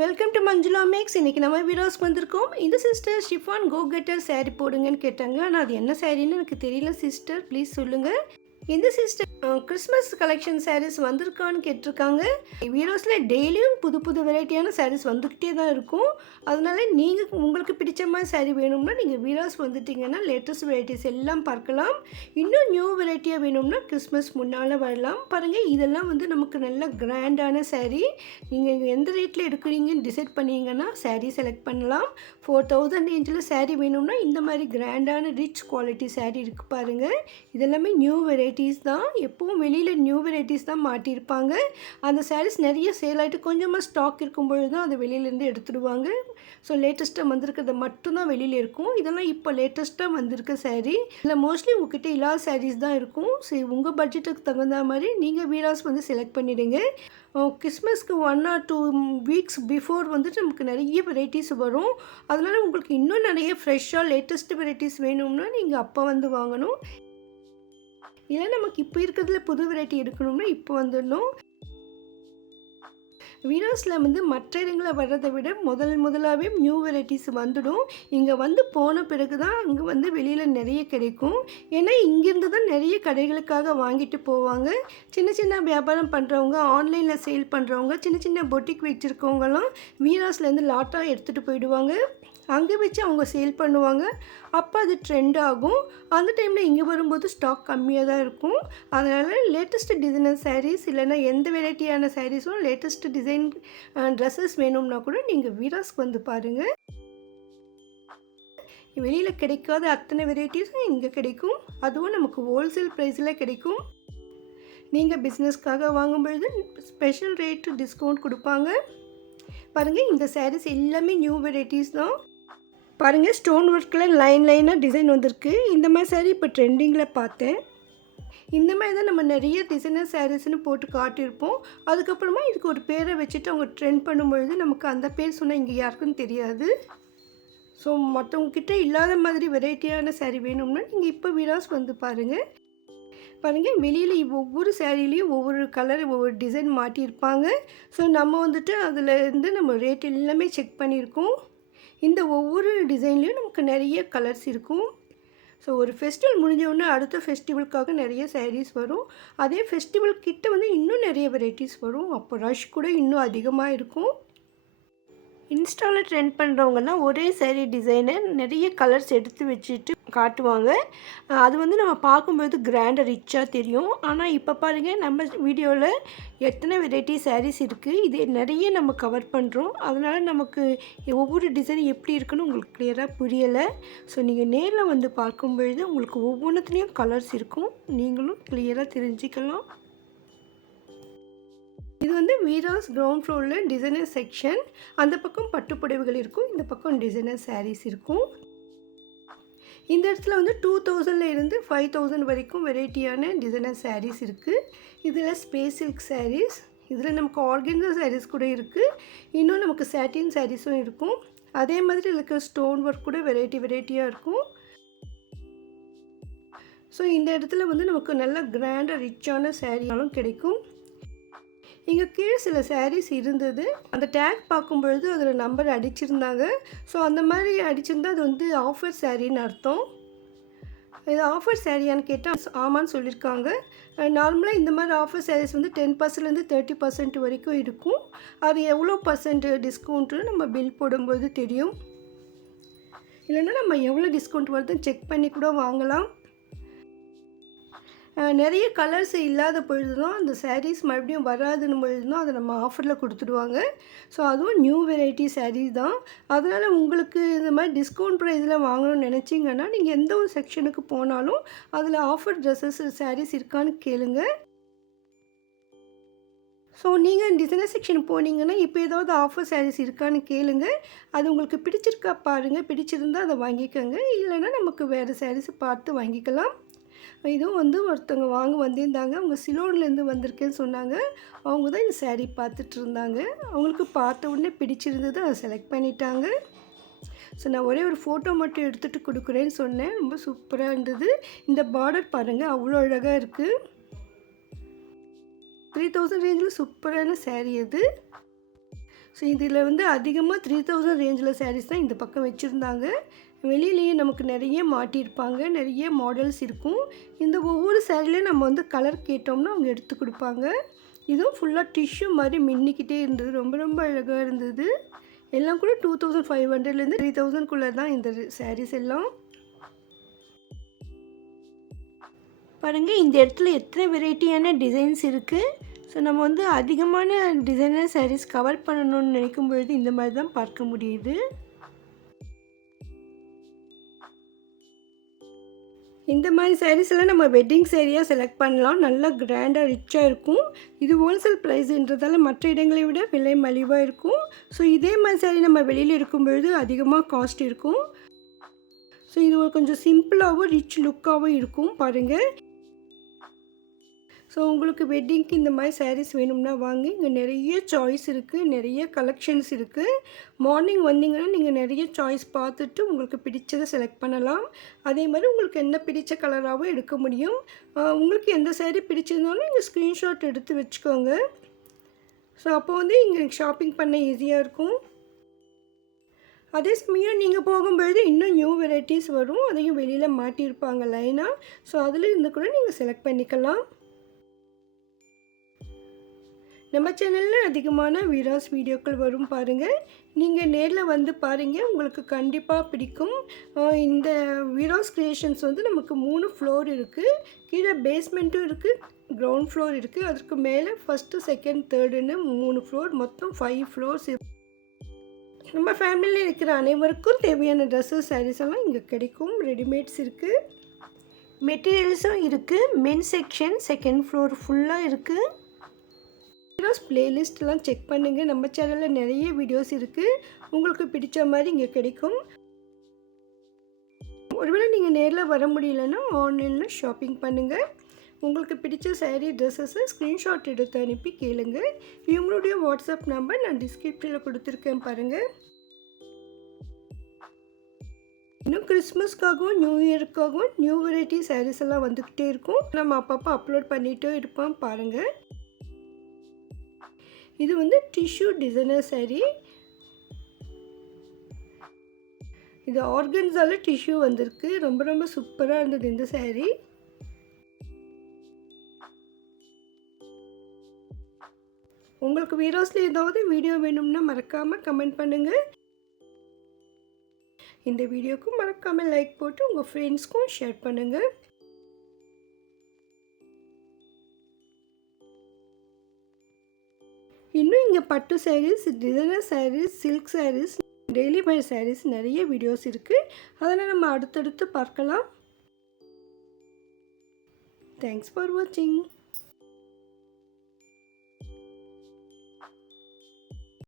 Welcome to Manjula maths. இன்றைக்கி நம்ம வீடியோஸ்க்கு வந்திருக்கோம். இந்த சிஸ்டர் ஷிஃபான் கோ கெட்டர் சாரீ போடுங்கன்னு கேட்டாங்க. ஆனால் அது என்ன சாரின்னு எனக்கு தெரியல சிஸ்டர், ப்ளீஸ் சொல்லுங்கள். இந்த சிஸ்டர் கிறிஸ்மஸ் கலெக்ஷன் சாரீஸ் வந்திருக்கான்னு கேட்டிருக்காங்க. வீடியோஸில் டெய்லியும் புது புது வெரைட்டியான சாரீஸ் வந்துக்கிட்டே தான் இருக்கும். அதனால நீங்கள் உங்களுக்கு பிடிச்ச மாதிரி சாரீ வேணும்னா நீங்கள் வீடியோஸ் வந்துட்டிங்கன்னா லேட்டஸ்ட் வெரைட்டிஸ் எல்லாம் பார்க்கலாம். இன்னும் நியூ வெரைட்டியாக வேணும்னா கிறிஸ்மஸ் முன்னால் வரலாம். பாருங்கள், இதெல்லாம் வந்து நமக்கு நல்ல கிராண்டான சாரீ. நீங்கள் எந்த ரேட்டில் எடுக்கிறீங்கன்னு டிசைட் பண்ணிங்கன்னா சாரீ செலக்ட் பண்ணலாம். 4000 ரேஞ்சில் சாரீ வேணும்னா இந்த மாதிரி கிராண்டான ரிச் குவாலிட்டி சாரீ இருக்குது பாருங்கள். இதெல்லாமே நியூ வெரைட்டிஸ் தான். எப்பவும் வெளியில் நியூ வெரைட்டிஸ் தான் மாட்டியிருப்பாங்க. அந்த சாரீஸ் நிறைய சேல் ஆகிட்டு கொஞ்சமாக ஸ்டாக் இருக்கும்பொழுது தான் அதை வெளியிலேருந்து எடுத்துடுவாங்க. ஸோ லேட்டஸ்ட்டாக வந்திருக்கிறது மட்டும்தான் வெளியில் இருக்கும். இதெல்லாம் இப்போ லேட்டஸ்ட்டாக வந்திருக்க சாரீ. இதில் மோஸ்ட்லி உங்ககிட்ட இல்லாத சாரீஸ் தான் இருக்கும். சரி, உங்கள் பட்ஜெட்டுக்கு தகுந்த மாதிரி நீங்கள் வீராஸ் வந்து செலக்ட் பண்ணிவிடுங்க. கிறிஸ்மஸ்க்கு 1 or 2 வீக்ஸ் பிஃபோர் வந்துட்டு நமக்கு நிறைய வெரைட்டிஸ் வரும். அதனால் உங்களுக்கு இன்னும் நிறைய ஃப்ரெஷ்ஷாக லேட்டஸ்ட் வெரைட்டிஸ் வேணும்னா நீங்கள் அப்போ வந்து வாங்கணும். இல்லை நமக்கு இப்போ இருக்கிறதுல புது வெரைட்டி எடுக்கணும்னா இப்போ வந்துடணும். வீராஸில் வந்து மற்ற இடங்களில் வர்றதை விட முதலாகவே நியூ வெரைட்டிஸ் வந்துடும். இங்கே வந்து போன பிறகு தான் அங்கே வந்து வெளியில் நிறைய கிடைக்கும். ஏன்னா இங்கேருந்து தான் நிறைய கடைகளுக்காக வாங்கிட்டு போவாங்க. சின்ன சின்ன வியாபாரம் பண்ணுறவங்க, ஆன்லைனில் சேல் பண்ணுறவங்க, சின்ன சின்ன பொட்டிக் வச்சுருக்கவங்கலாம் வீராஸ்லேருந்து லாட்டாக எடுத்துகிட்டு போயிடுவாங்க. அங்கே வச்சு அவங்க சேல் பண்ணுவாங்க. அப்போ அது ட்ரெண்ட் ஆகும். அந்த டைமில் இங்கே வரும்போது ஸ்டாக் கம்மியாக தான் இருக்கும். அதனால் லேட்டஸ்ட் டிசைனர் சாரீஸ் இல்லைன்னா எந்த வெரைட்டியான சாரீஸும் லேட்டஸ்ட் டிசைன் ட்ரெஸ்ஸஸ் வேணும்னா கூட நீங்கள் வீராஸ்க்கு வந்து பாருங்கள். வெளியில் கிடைக்காத அத்தனை வெரைட்டிஸும் இங்கே கிடைக்கும். அதுவும் நமக்கு ஹோல்சேல் ப்ரைஸில் கிடைக்கும். நீங்கள் பிஸ்னஸ்க்காக வாங்கும்பொழுது ஸ்பெஷல் ரேட்டு டிஸ்கவுண்ட் கொடுப்பாங்க. பாருங்கள், இந்த சாரீஸ் எல்லாமே நியூ வெரைட்டிஸ் தான். பாருங்கள், ஸ்டோன் ஒர்க்கில் லைனாக டிசைன் வந்திருக்கு. இந்த மாதிரி சாரீ இப்போ ட்ரெண்டிங்கில் பார்த்தேன். இந்த மாதிரி தான் நம்ம நிறைய டிசைனர் சாரீஸ்னு போட்டு காட்டியிருப்போம். அதுக்கப்புறமா இதுக்கு ஒரு பேரை வச்சுட்டு அவங்க ட்ரெண்ட் பண்ணும்பொழுது நமக்கு அந்த பேர் சொன்னால் இங்கே யாருக்கும் தெரியாது. ஸோ மற்றவங்கக்கிட்ட இல்லாத மாதிரி வெரைட்டியான சாரீ வேணும்னா நீங்கள் இப்போ வீராஸ் வந்து பாருங்கள். வெளியில் ஒவ்வொரு சாரீலையும் ஒவ்வொரு கலர் ஒவ்வொரு டிசைன் மாட்டியிருப்பாங்க. ஸோ நம்ம வந்துட்டு அதிலேருந்து நம்ம ரேட் எல்லாமே செக் பண்ணியிருக்கோம். இந்த ஒவ்வொரு டிசைன்லேயும் நமக்கு நிறைய கலர்ஸ் இருக்கும். ஸோ ஒரு ஃபெஸ்டிவல் முடிஞ்சவுடனே அடுத்த ஃபெஸ்டிவலுக்காக நிறைய சாரீஸ் வரும். அதே ஃபெஸ்டிவல் கிட்ட வந்து இன்னும் நிறைய வெரைட்டிஸ் வரும். அப்போ ரஷ் கூட இன்னும் அதிகமாக இருக்கும். இன்ஸ்டாவில் ட்ரெண்ட் பண்ணுறவங்கலாம் ஒரே சாரீ டிசைனை நிறைய கலர்ஸ் எடுத்து வச்சுட்டு காட்டுவாங்க. அது வந்து நம்ம பார்க்கும்போது கிராண்டாக ரிச்சாக தெரியும். ஆனால் இப்போ பாருங்கள், நம்ம வீடியோவில் எத்தனை வெரைட்டி சாரீஸ் இருக்குது. இது நிறைய நம்ம கவர் பண்ணுறோம். அதனால் நமக்கு ஒவ்வொரு டிசைன் எப்படி இருக்குன்னு உங்களுக்கு கிளியராக புரியலை. ஸோ நீங்கள் நேரில் வந்து பார்க்கும்பொழுது உங்களுக்கு ஒவ்வொன்றுத்துலேயும் கலர்ஸ் இருக்கும். நீங்களும் கிளியராக தெரிஞ்சுக்கலாம். இது வந்து வீராஸ் கிரவுண்ட் ஃப்ளோரில் டிசைனர் செக்ஷன். அந்த பக்கம் பட்டுப்புடவைகள் இருக்கும், இந்த பக்கம் டிசைனர் சாரீஸ் இருக்கும். இந்த இடத்துல வந்து 2000 இருந்து 5000 வரைக்கும் வெரைட்டியான டிசைனர் சாரீஸ் இருக்குது. இதில் ஸ்பேஸ் சில்க் சாரீஸ், இதில் நமக்கு ஆர்கன்ஸா சாரீஸ் கூட இருக்குது. இன்னும் நமக்கு சாட்டின் சாரீஸும் இருக்கும். அதே மாதிரி இருக்கிற ஸ்டோன் ஒர்க் கூட வெரைட்டியாக இருக்கும். ஸோ இந்த இடத்துல வந்து நமக்கு நல்ல கிராண்டாக ரிச்சான சாரீனாலும் கிடைக்கும். இங்கே கீழே சில சாரீஸ் இருந்தது. அந்த டேக் பார்க்கும்பொழுது அதில் நம்பர் அடிச்சிருந்தாங்க. ஸோ அந்த மாதிரி அடிச்சிருந்தால் அது வந்து ஆஃபர் சாரின்னு அர்த்தம். இது ஆஃபர் சாரியான்னு கேட்டால் ஆமான்னு சொல்லியிருக்காங்க. நார்மலாக இந்த மாதிரி ஆஃபர் சாரீஸ் வந்து 10%லேருந்து 30% வரைக்கும் இருக்கும். அது எவ்வளோ % டிஸ்கவுண்ட்டு நம்ம பில் போடும்போது தெரியும். இல்லைன்னா நம்ம எவ்வளோ டிஸ்கவுண்ட் வருதுன்னு செக் பண்ணி கூட வாங்கலாம். நிறைய கலர்ஸ் இல்லாத பொழுது தான் அந்த சாரீஸ் மறுபடியும் வராதுன்னு பொழுது தான் அதை நம்ம ஆஃபரில் கொடுத்துடுவாங்க. ஸோ அதுவும் நியூ வெரைட்டி சாரீஸ் தான். அதனால் உங்களுக்கு இந்த மாதிரி டிஸ்கவுண்ட் ப்ரைஸில் வாங்கணும்னு நினச்சிங்கன்னா நீங்கள் எந்த ஒரு செக்ஷனுக்கு போனாலும் அதில் ஆஃபர் ட்ரெஸ்ஸஸ் சாரீஸ் இருக்கான்னு கேளுங்க. ஸோ நீங்கள் டிசைனர் செக்ஷன் போனீங்கன்னா இப்போ ஏதாவது ஆஃபர் சாரீஸ் இருக்கான்னு கேளுங்க. அது உங்களுக்கு பிடிச்சிருக்கா பாருங்கள். பிடிச்சிருந்தால் அதை வாங்கிக்கோங்க. இல்லைன்னா நமக்கு வேறு சாரீஸ் பார்த்து வாங்கிக்கலாம். இதுவும் வந்து ஒருத்தவங்க வாங்க வந்திருந்தாங்க. அவங்க சிலோன்லேருந்து வந்திருக்கேன்னு சொன்னாங்க. அவங்க தான் இந்த சாரீ பார்த்துட்டு இருந்தாங்க. அவங்களுக்கு பார்த்த உடனே பிடிச்சிருந்தது, அதை செலக்ட் பண்ணிட்டாங்க. ஸோ நான் ஒரே ஒரு ஃபோட்டோ மட்டும் எடுத்துகிட்டு கொடுக்குறேன்னு சொன்னேன். ரொம்ப சூப்பராக இருந்தது. இந்த பார்டர் பாருங்கள், அவ்வளோ அழகாக இருக்குது. 3000 ரேஞ்சில் சூப்பரான சாரீ அது. ஸோ இதில் வந்து அதிகமாக 3000 ரேஞ்சில் சாரீஸ் தான் இந்த பக்கம் வச்சுருந்தாங்க. வெளியிலேயே நமக்கு நிறைய மாட்டியிருப்பாங்க, நிறைய மாடல்ஸ் இருக்கும். இந்த ஒவ்வொரு சாரிலையும் நம்ம வந்து கலர் கேட்டோம்னா அவங்க எடுத்து கொடுப்பாங்க. இதுவும் ஃபுல்லாக டிஷ்யூ மாதிரி மின்னிக்கிட்டே இருந்தது, ரொம்ப ரொம்ப அழகாக இருந்தது. எல்லாம் கூட 2500லேருந்து 3000க்குள்ளே தான் இந்த சாரீஸ் எல்லாம். பாருங்கள், இந்த இடத்துல எத்தனை வெரைட்டியான டிசைன்ஸ் இருக்குது. ஸோ நம்ம வந்து அதிகமான டிசைனர் சாரீஸ் கவர் பண்ணணும்னு நினைக்கும் பொழுது இந்த மாதிரி தான் பார்க்க முடியுது. இந்த மாதிரி சாரீஸ் எல்லாம் நம்ம வெட்டிங் சாரியாக செலக்ட் பண்ணலாம். நல்லா கிராண்டாக ரிச்சாக இருக்கும். இது ஹோல்சேல் ப்ரைஸுன்றதால மற்ற இடங்களை விட விலை மலிவாக இருக்கும். ஸோ இதே மாதிரி சாரீ நம்ம வெளியில் இருக்கும் பொழுது அதிகமாக காஸ்ட் இருக்கும். ஸோ இது ஒரு கொஞ்சம் சிம்பிளாகவும் ரிச் லுக்காகவும் இருக்கும் பாருங்கள். ஸோ உங்களுக்கு வெட்டிங்க்கு இந்த மாதிரி சாரீஸ் வேணும்னா வாங்க. இங்கே நிறைய சாய்ஸ் இருக்குது, நிறைய கலெக்ஷன்ஸ் இருக்குது. மார்னிங் வந்தீங்கன்னா நீங்கள் நிறைய சாய்ஸ் பார்த்துட்டு உங்களுக்கு பிடிச்சதை செலக்ட் பண்ணலாம். அதே மாதிரி உங்களுக்கு என்ன பிடிச்ச கலராகவும் எடுக்க முடியும். உங்களுக்கு எந்த சாரீ பிடிச்சிருந்தாலும் நீங்கள் ஸ்க்ரீன்ஷாட் எடுத்து வச்சுக்கோங்க. ஸோ அப்போ வந்து இங்கே ஷாப்பிங் பண்ண ஈஸியாக இருக்கும். அதே சமயம் நீங்கள் போகும்பொழுது இன்னும் நியூ வெரைட்டிஸ் வரும், அதையும் வெளியில் மாட்டியிருப்பாங்க லைனாக. ஸோ அதில் இருந்து கூட நீங்கள் செலக்ட் பண்ணிக்கலாம். நம்ம சேனலில் அதிகமான வீராஸ் வீடியோக்கள் வரும் பாருங்கள். நீங்கள் நேரில் வந்து பாருங்கள், உங்களுக்கு கண்டிப்பாக பிடிக்கும். இந்த வீராஸ் கிரியேஷன்ஸ் வந்து நமக்கு 3 ஃப்ளோர் இருக்குது. கீழே பேஸ்மெண்ட்டும் இருக்குது, கிரவுண்ட் ஃப்ளோர் இருக்குது. அதற்கு மேலே ஃபஸ்ட்டு, செகண்ட், தேர்டுன்னு 3 ஃப்ளோர், மொத்தம் 5 ஃப்ளோர்ஸ். நம்ம ஃபேமிலியில் இருக்கிற அனைவருக்கும் தேவையான ட்ரெஸ்ஸஸ், சாரீஸ் எல்லாம் இங்கே கிடைக்கும். ரெடிமேட்ஸ் இருக்குது, மெட்டீரியல்ஸும் இருக்குது. மென் செக்ஷன் செகண்ட் ஃப்ளோர் ஃபுல்லாக இருக்குது. வீடியோஸ் பிளேலிஸ்ட்லாம் செக் பண்ணுங்கள். நம்ம சேனலில் நிறைய வீடியோஸ் இருக்குது, உங்களுக்கு பிடிச்ச மாதிரி இங்கே கிடைக்கும். ஒருவேளை நீங்கள் நேரில் வர முடியலன்னா ஆன்லைனில் ஷாப்பிங் பண்ணுங்கள். உங்களுக்கு பிடிச்ச சாரீ ட்ரெஸ்ஸஸை ஸ்க்ரீன்ஷாட் எடுத்து அனுப்பி கேளுங்க. இவங்களுடைய வாட்ஸ்அப் நம்பர் நான் டிஸ்கிரிப்ஷனில் கொடுத்துருக்கேன் பாருங்கள். இன்னும் கிறிஸ்மஸ்க்காகவும் நியூ இயருக்காகவும் நியூ வெரைட்டி சாரீஸ் எல்லாம் வந்துக்கிட்டே இருக்கும். நம்ம அப்பப்போ அப்லோட் பண்ணிகிட்டே இருப்போம் பாருங்கள். இது வந்து டிஷ்யூ டிசைனர் சாரீ. இது ஆர்கன்ஸால டிஷ்யூ வந்திருக்கு. ரொம்ப ரொம்ப சூப்பராக இருந்தது இந்த சாரீ. உங்களுக்கு வீடியோஸில் ஏதாவது வீடியோ வேணும்னா மறக்காமல் கமெண்ட் பண்ணுங்கள். இந்த வீடியோக்கும் மறக்காமல் லைக் போட்டு உங்கள் ஃப்ரெண்ட்ஸ்க்கும் ஷேர் பண்ணுங்கள். இன்னும் இங்கே பட்டு saris, designer saris, silk saris, daily wear saris நிறைய வீடியோஸ் இருக்குது. அதெல்லாம் நம்ம அடுத்தடுத்து பார்க்கலாம். தேங்க்ஸ் ஃபார் வாட்சிங்.